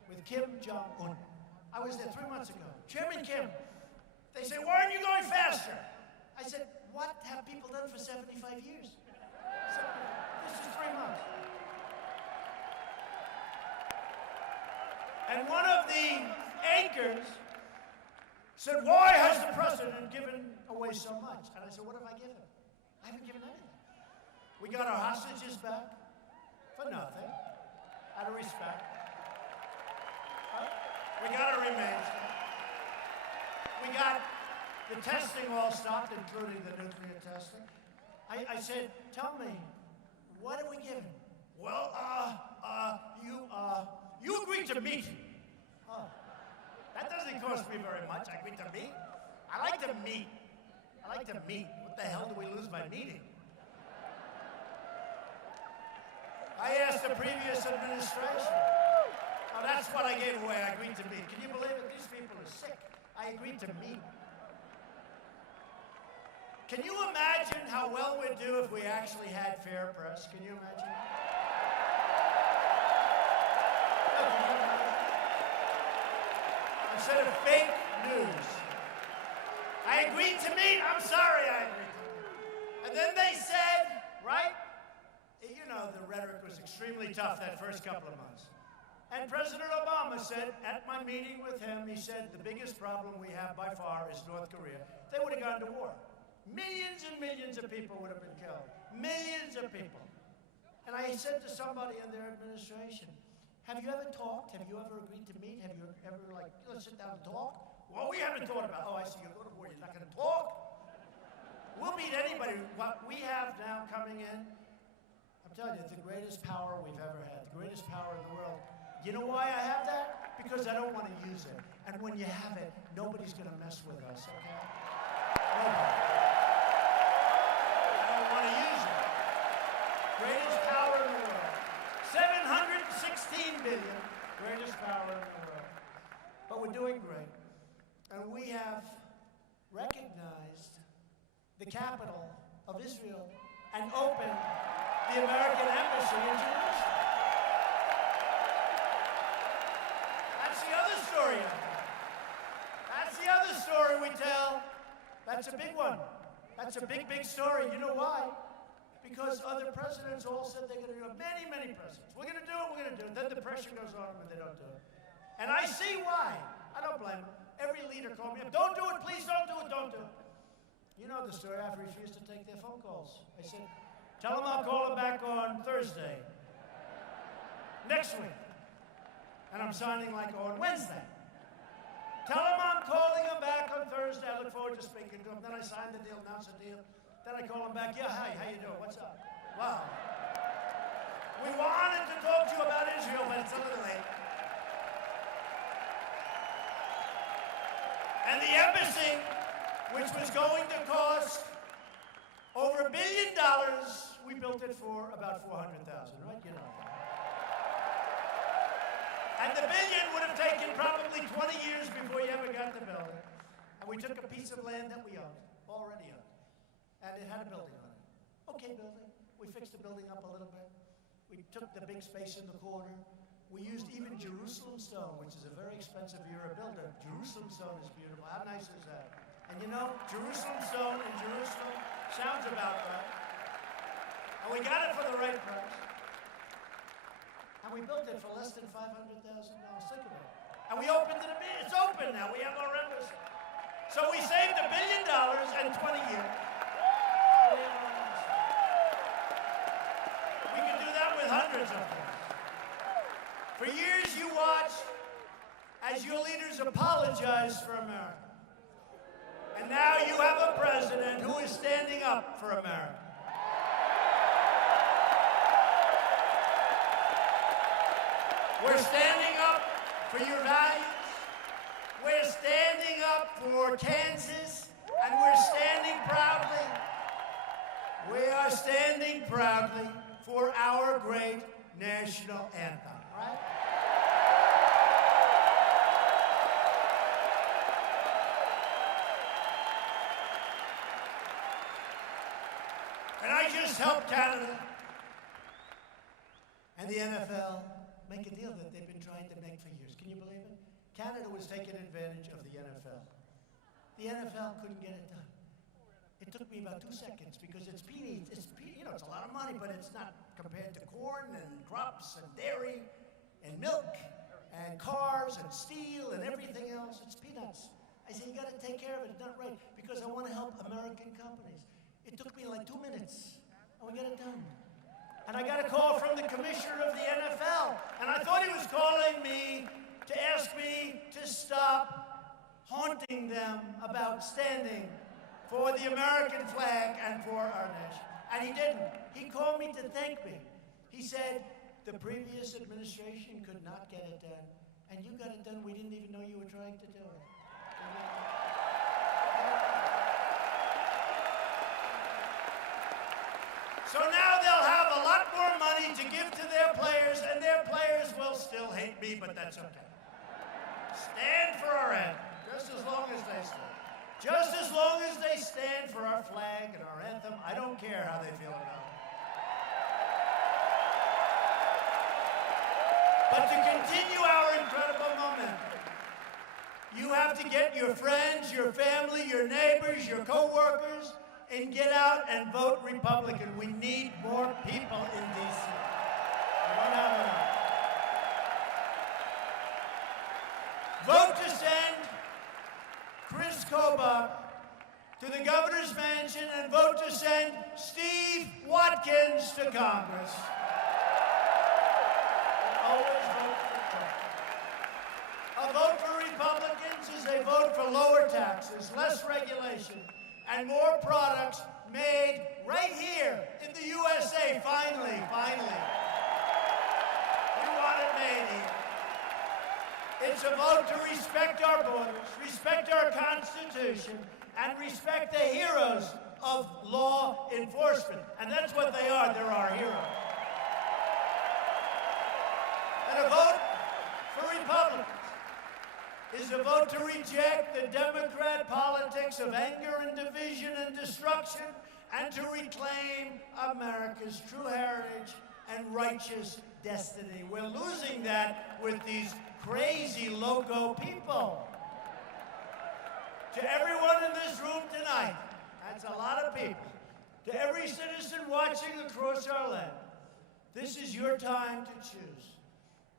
with Kim Jong-un. I was there 3 months ago. Chairman Kim. They say, why aren't you going faster? I said, what have people done for 75 years? So, this is 3 months. And one of the anchors said, why has the president given away so much? And I said, what have I given? I haven't given anything. We got our hostages back for nothing, out of respect. We got our remains. We got the testing all stopped, including the nuclear testing. I said, tell me, what have we given? Well, you agreed to meet. Oh, that doesn't cost me very much. I agreed to meet. I like to meet. What the hell do we lose by meeting? I asked the previous administration. Oh, that's what I gave away. I agreed to meet. Can you believe it? These people are sick. I agreed to meet. Can you imagine how well we'd do if we actually had fair press? Can you imagine? Instead of fake news. I agreed to meet. I'm sorry I agreed to meet. And then they said, right? You know, the rhetoric was extremely tough that first couple of months. And President Obama said, at my meeting with him, he said, the biggest problem we have by far is North Korea. They would have gone to war. Millions and millions of people would have been killed. Millions of people. And I said to somebody in their administration, have you ever talked? Have you ever agreed to meet? Have you ever, like, let's sit down and talk? Well, we haven't thought about, oh, I see, you'll go to war, you're not going to talk? We'll beat anybody. What we have now coming in, I'm telling you, it's the greatest power we've ever had, the greatest power in the world. You know why I have that? Because I don't want to use it. And when you have it, nobody's going to mess with us, okay? Nobody. I don't want to use it. Greatest power in the world. 716 billion, greatest power in the world. But we're doing great. And we have recognized the capital of Israel and opened the American embassy in Jerusalem. That's the other story. That's the other story we tell. That's a big one. That's a big, big story. You know why? Because other presidents all said they're going to do it. Many, many presidents. We're going to do it, we're going to do it. Then the pressure goes on when they don't do it. And I see why. I don't blame them. Every leader called me up. Don't do it, please don't do it, don't do it. You know the story. I've refused to take their phone calls. I said, tell them I'll call them back on Thursday. Next week. And I'm signing like on Wednesday. Tell them I'm calling them back on Thursday. I look forward to speaking to them. Then I sign the deal, announce the deal. Then I call them back. Yeah, hi, how you doing? What's up? Wow. We wanted to talk to you about Israel, but it's a little late. And the embassy, which was going to cost over $1 billion, we built it for about $400,000, right? You know. And the billion would have taken probably 20 years before you ever got the building. And we took a piece of land that we owned, already owned, and it had a building on it. Okay, building. We fixed the building up a little bit. We took the big space in the corner. We used even Jerusalem stone, which is a very expensive year to build it. Jerusalem stone is beautiful. How nice is that? And you know, Jerusalem stone in Jerusalem sounds about right. And we got it for the right price. And we built it for less than $500,000. Think of it. And we opened it a bit. It's open now. We have our embassy. So we saved $1 billion in 20 years. We can do that with hundreds of them. For years you watched as your leaders apologized for America. And now you have a president who is standing up for America. We're standing up for your values. We're standing up for Kansas, and we're standing proudly. We are standing proudly for our great national anthem, right? And I just helped Canada and the NFL make a deal that they've been trying to make for years. Can you believe it? Canada was taking advantage of the NFL. The NFL couldn't get it done. It took me about 2 seconds because it's peanuts. You know, it's a lot of money, but it's not compared to corn and crops and dairy and milk and cars and steel and everything else. It's peanuts. I said, you got to take care of it. It's not right because I want to help American companies. It took me like 2 minutes, and we got it done. And I got a call from the commissioner of the NFL, and I thought he was calling me to ask me to stop haunting them about standing for the American flag and for our nation. And he didn't. He called me to thank me. He said, the previous administration could not get it done, and you got it done. We didn't even know you were trying to do it. So now they'll have a lot more money to give to their players, and their players will still hate me, but that's okay. Stand for our end. Just as long as they stand. Just as long as they stand for our flag and our anthem, I don't care how they feel about it. But to continue our incredible momentum, you have to get your friends, your family, your neighbors, your co-workers, and get out and vote Republican. We need more people in D.C. We don't have enough. Vote to send Kris Kobach to the governor's mansion and vote to send Steve Watkins to Congress. Always vote for Trump. A vote for Republicans is a vote for lower taxes, less regulation, and more products made right here in the USA. Finally. We want it made here. It's a vote to respect our borders, respect our Constitution, and respect the heroes of law enforcement. And that's what they are. They're our heroes. And a vote for Republicans is a vote to reject the Democrat politics of anger and division and destruction, and to reclaim America's true heritage and righteous destiny. We're losing that with these crazy loco people. To everyone in this room tonight, that's a lot of people, to every citizen watching across our land, this is your time to choose.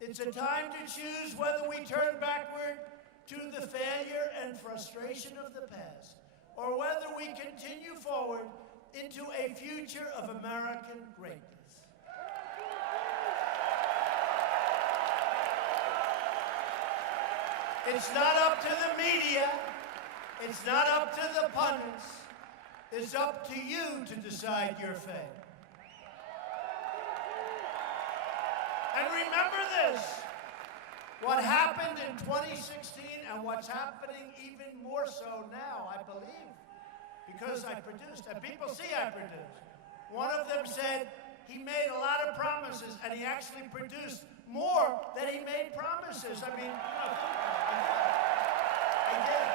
It's a time to choose whether we turn backward to the failure and frustration of the past, or whether we continue forward into a future of American greatness. It's not up to the media. It's not up to the pundits. It's up to you to decide your fate. And remember this, what happened in 2016 and what's happening even more so now, I believe, because I produced, and people see I produced. One of them said he made a lot of promises, and he actually produced more than he made promises. I mean, I did.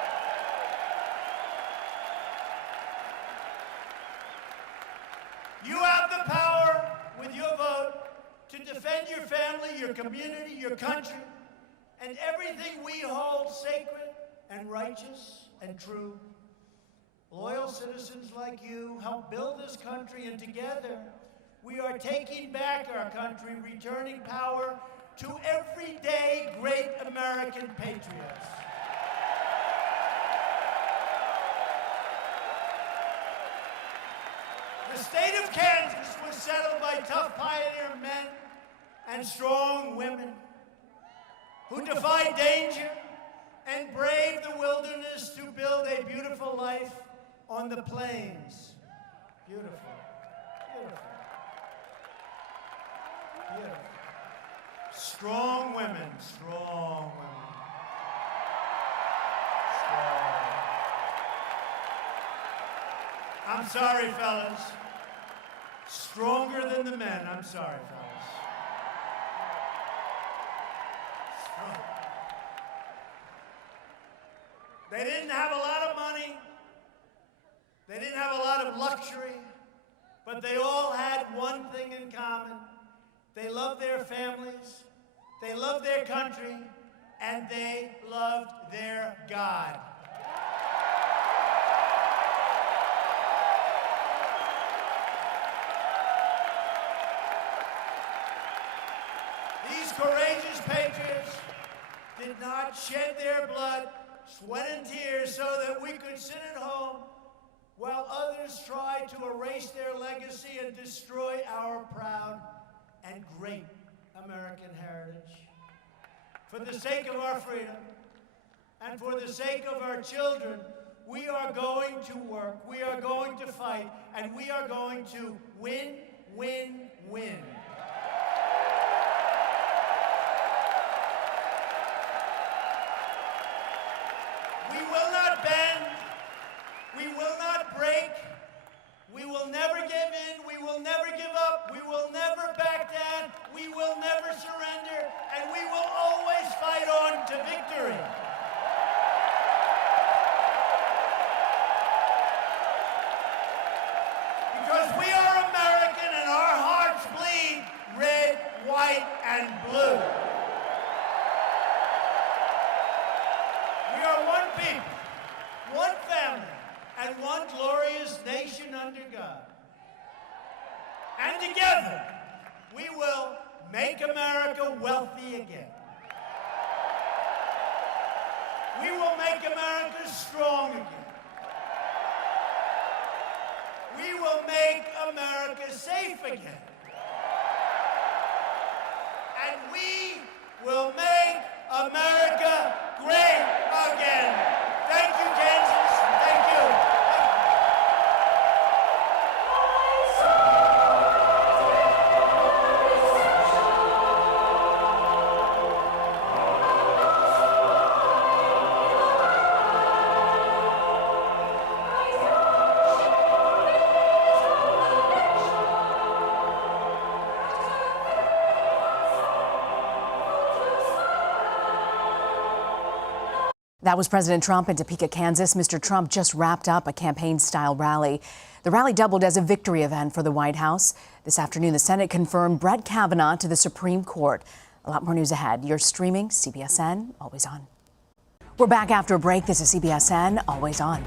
You have the power with your vote to defend your family, your community, your country, and everything we hold sacred and righteous and true. Loyal citizens like you help build this country, and together we are taking back our country, returning power to everyday great American patriots. The state of Kansas was settled by tough pioneer men and strong women who defied danger and braved the wilderness to build a beautiful life on the plains. Beautiful, beautiful, beautiful. Strong women, strong women. Strong. I'm sorry, fellas. Stronger than the men. I'm sorry, fellas. Strong. They didn't have a lot of money. They didn't have a lot of luxury, but they all had one thing in common. They loved their families, they loved their country, and they loved their God. These courageous patriots did not shed their blood, sweat, and tears so that we could sit at home while others tried to erase their legacy and destroy our proud and great American heritage. For the sake of our freedom and for the sake of our children, we are going to work, we are going to fight, and we are going to win, win, win. We will not bend. We will not break. We will never give in. We will never give up. We will never back down. We will never surrender. And we will always fight on to victory. Because we are American and our hearts bleed red, white, and blue. We are one people, one family, and one glorious nation under God. And together, we will make America wealthy again. We will make America strong again. We will make America safe again. And we will make America great again. Thank you, Kansas. Thank you. That was President Trump in Topeka, Kansas. Mr. Trump just wrapped up a campaign-style rally. The rally doubled as a victory event for the White House. This afternoon, the Senate confirmed Brett Kavanaugh to the Supreme Court. A lot more news ahead. You're streaming CBSN, always on. We're back after a break. This is CBSN, always on.